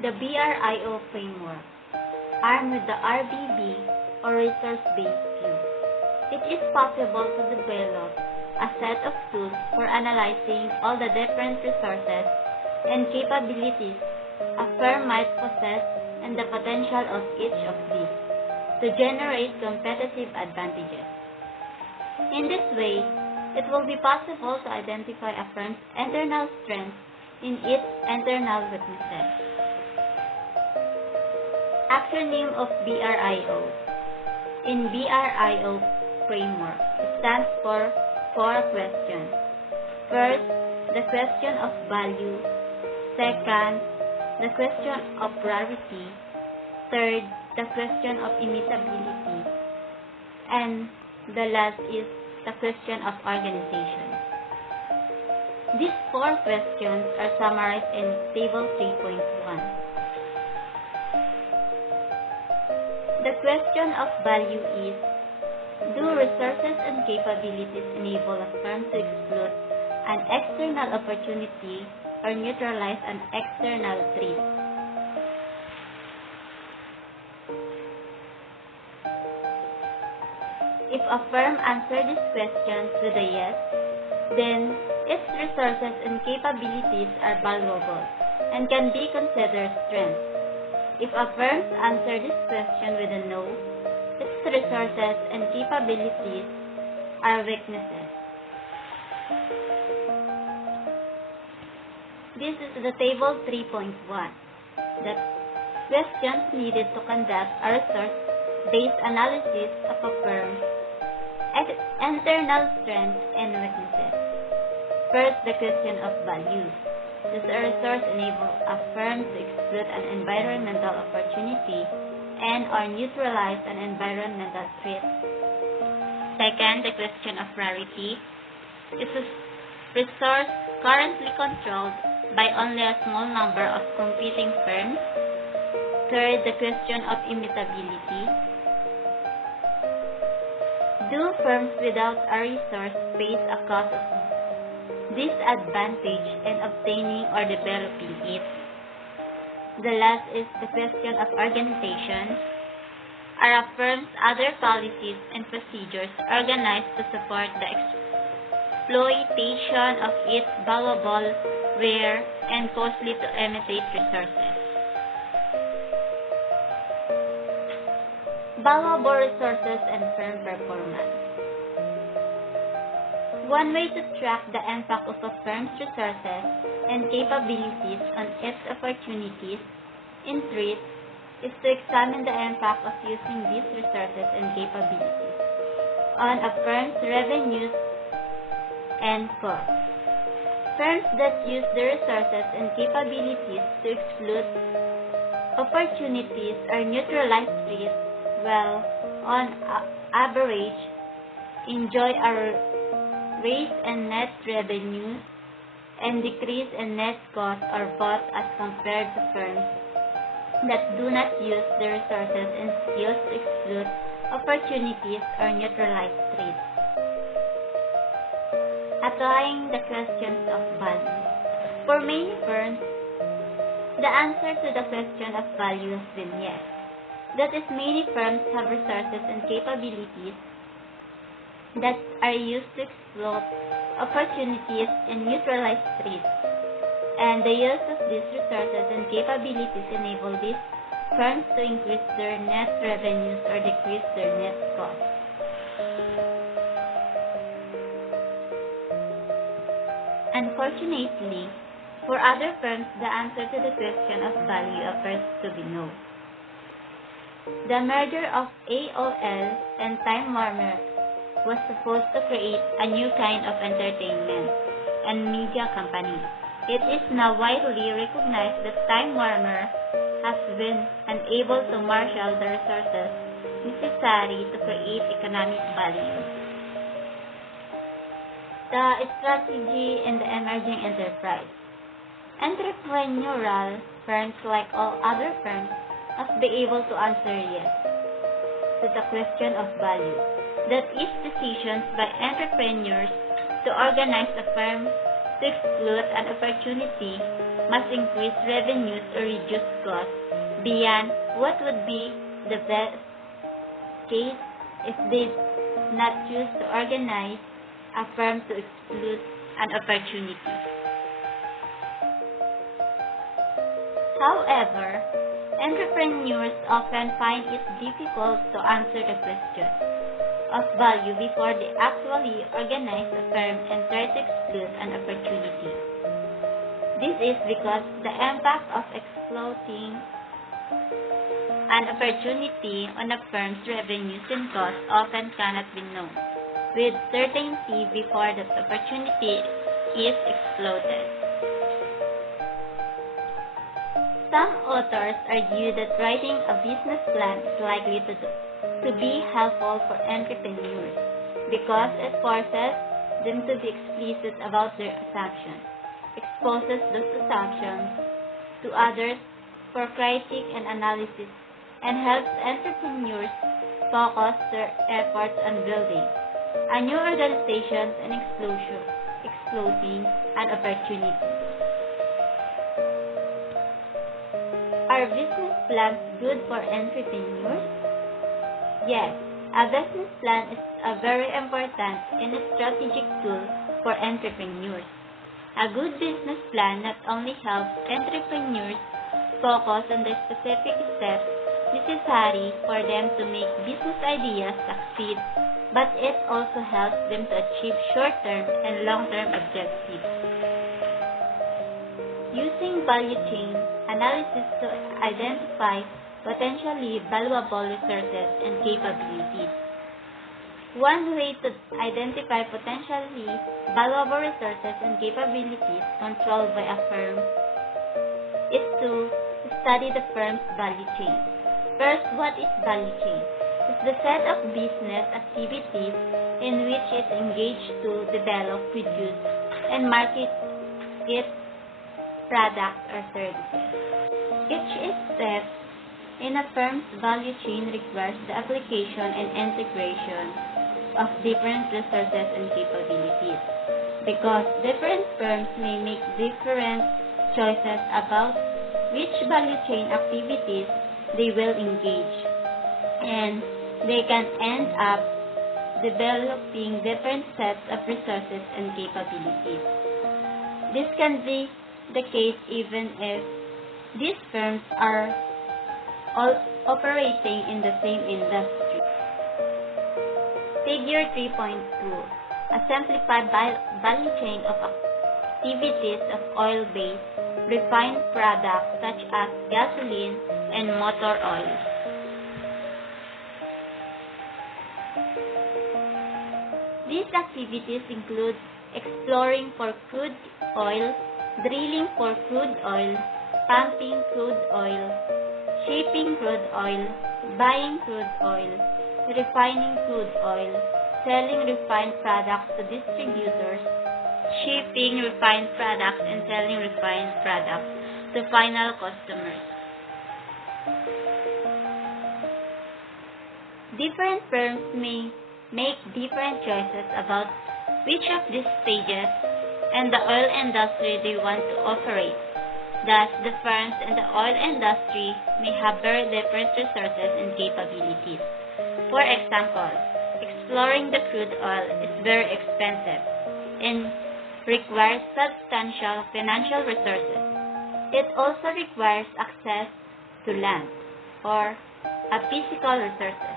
The BRIO framework, armed with the RBB or resource-based view, it is possible to develop a set of tools for analyzing all the different resources and capabilities a firm might possess and the potential of each of these to generate competitive advantages. In this way, it will be possible to identify a firm's internal strengths in its internal weaknesses. Acronym of BRIO. In BRIO framework, it stands for 4 questions. First, the question of value. Second, the question of rarity. Third, the question of immutability. And the last is the question of organization. These 4 questions are summarized in Table 3.1. The question of value is, do resources and capabilities enable a firm to exploit an external opportunity or neutralize an external threat? If a firm answers these questions with a yes, then its resources and capabilities are valuable and can be considered strengths. If a firm answers this question with a no, its resources and capabilities are weaknesses. This is the table 3.1. The questions needed to conduct a resource-based analysis of a firm's internal strengths and weaknesses. First, the question of value. Does a resource enable a firm to exploit an environmental opportunity and or neutralize an environmental threat? Second, the question of rarity. Is a resource currently controlled by only a small number of competing firms? Third, the question of immutability. Do firms without a resource face a cost of disadvantage in obtaining or developing it? The last is the question of organization. Are a firm's other policies and procedures organized to support the exploitation of its valuable, rare, and costly to imitate resources? Valuable resources and firm performance. One way to track the impact of a firm's resources and capabilities on its opportunities in threats is to examine the impact of using these resources and capabilities on a firm's revenues and costs. Firms that use the resources and capabilities to exploit opportunities or neutralize threats will, on average, enjoy a raise in net revenue and decrease in net cost or both as compared to firms that do not use the resources and skills to exploit opportunities or neutralize threats. Applying the questions of value. For many firms, the answer to the question of value has been yes. That is, many firms have resources and capabilities that are used to exploit opportunities and neutralize threats, and the use of these resources and capabilities enable these firms to increase their net revenues or decrease their net costs. Unfortunately, for other firms, the answer to the question of value appears to be no. The merger of AOL and Time Warner was supposed to create a new kind of entertainment and media company. It is now widely recognized that Time Warner has been unable to marshal the resources necessary to create economic value. The strategy in the emerging enterprise. Entrepreneurial firms, like all other firms, must be able to answer yes to the question of value. That is, decisions by entrepreneurs to organize a firm to exploit an opportunity must increase revenues or reduce costs beyond what would be the best case if they did not choose to organize a firm to exploit an opportunity. However, entrepreneurs often find it difficult to answer the question of value before they actually organize a firm and try to exploit an opportunity. This is because the impact of exploiting an opportunity on a firm's revenues and costs often cannot be known with certainty before that opportunity is exploited. Some authors argue that writing a business plan is likely to be helpful for entrepreneurs because it forces them to be explicit about their assumptions, exposes those assumptions to others for critique and analysis, and helps entrepreneurs focus their efforts on building a new organization and exploiting an opportunity. Are business plans good for entrepreneurs? Yes, a business plan is a very important and strategic tool for entrepreneurs. A good business plan not only helps entrepreneurs focus on the specific steps necessary for them to make business ideas succeed, but it also helps them to achieve short-term and long-term objectives. Using value chain analysis to identify potentially valuable resources and capabilities. One way to identify potentially valuable resources and capabilities controlled by a firm is to study the firm's value chain. First, what is value chain? It's the set of business activities in which it engaged to develop, produce, and market its products or services. Each step in a firm's value chain requires the application and integration of different resources and capabilities, because different firms may make different choices about which value chain activities they will engage, and they can end up developing different sets of resources and capabilities. This can be the case even if these firms are all operating in the same industry. Figure 3.2. A simplified value chain of activities of oil-based refined products such as gasoline and motor oil. These activities include exploring for crude oil, drilling for crude oil, pumping crude oil, shipping crude oil, buying crude oil, refining crude oil, selling refined products to distributors, shipping refined products and selling refined products to final customers. Different firms may make different choices about which of these stages in the oil industry they want to operate. Thus, the firms in the oil industry may have very different resources and capabilities. For example, exploring the crude oil is very expensive and requires substantial financial resources. It also requires access to land or physical resources.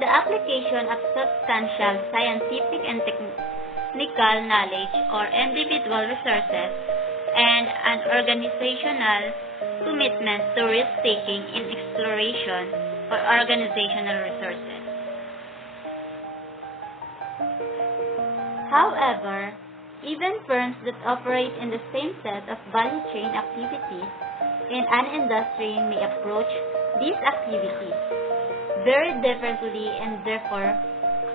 The application of substantial scientific and technical knowledge or individual resources and an organizational commitment to risk-taking in exploration or organizational resources. However, even firms that operate in the same set of value chain activities in an industry may approach these activities very differently and therefore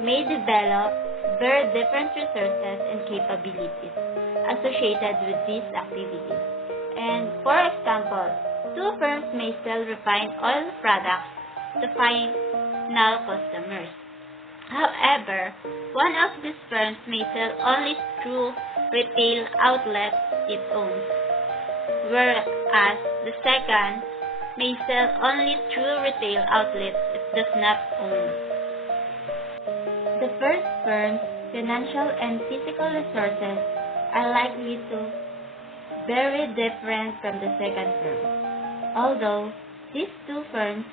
may develop very different resources and capabilities associated with these activities. And for example, two firms may sell refined oil products to final customers. However, one of these firms may sell only through retail outlets it owns, whereas the second may sell only through retail outlets it does not own. The first firm's financial and physical resources are likely to very different from the second firm, although these two firms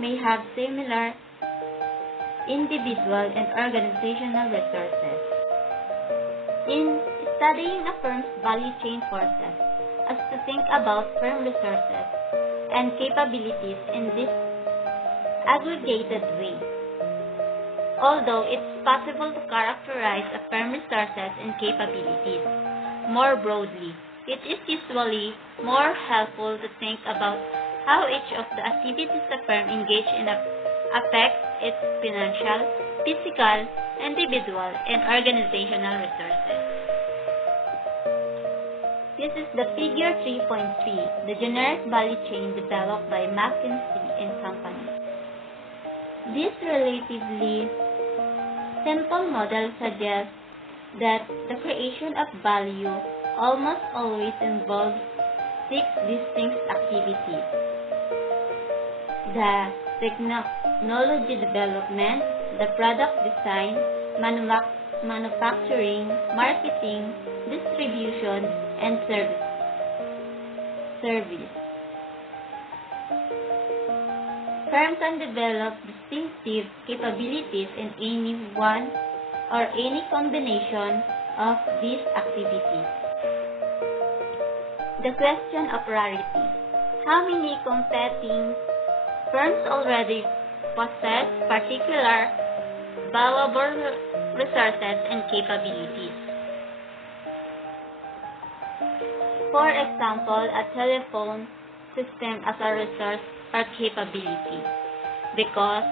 may have similar individual and organizational resources. In studying a firm's value chain forces us to think about firm resources and capabilities in this aggregated way. Although it's possible to characterize a firm resources and capabilities more broadly, it is usually more helpful to think about how each of the activities a firm engages in affects its financial, physical, individual, and organizational resources. This is the figure 3.3, the generic value chain developed by McKinsey and Company. This relatively simple model suggests that the creation of value almost always involves 6 distinct activities: the technology development, the product design, manufacturing, marketing, distribution, and service. Firms can develop distinctive capabilities in any one or any combination of these activities. The question of rarity. How many competing firms already possess particular valuable resources and capabilities? For example, a telephone system as a resource or capability. Because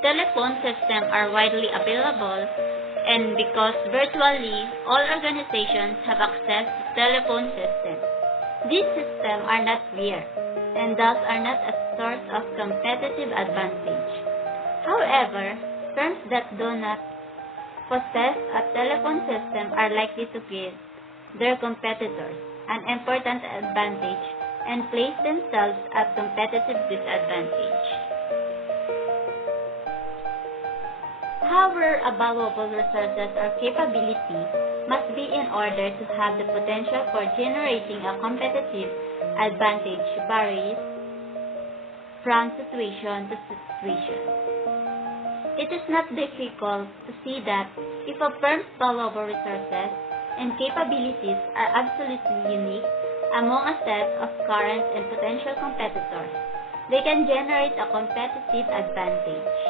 telephone systems are widely available and because virtually all organizations have access to telephone systems. These systems are not rare and thus are not a source of competitive advantage. However, firms that do not possess a telephone system are likely to give their competitors an important advantage and place themselves at competitive disadvantage. However, a valuable resources or capability must be in order to have the potential for generating a competitive advantage varies from situation to situation. It is not difficult to see that if a firm's valuable resources and capabilities are absolutely unique among a set of current and potential competitors, they can generate a competitive advantage.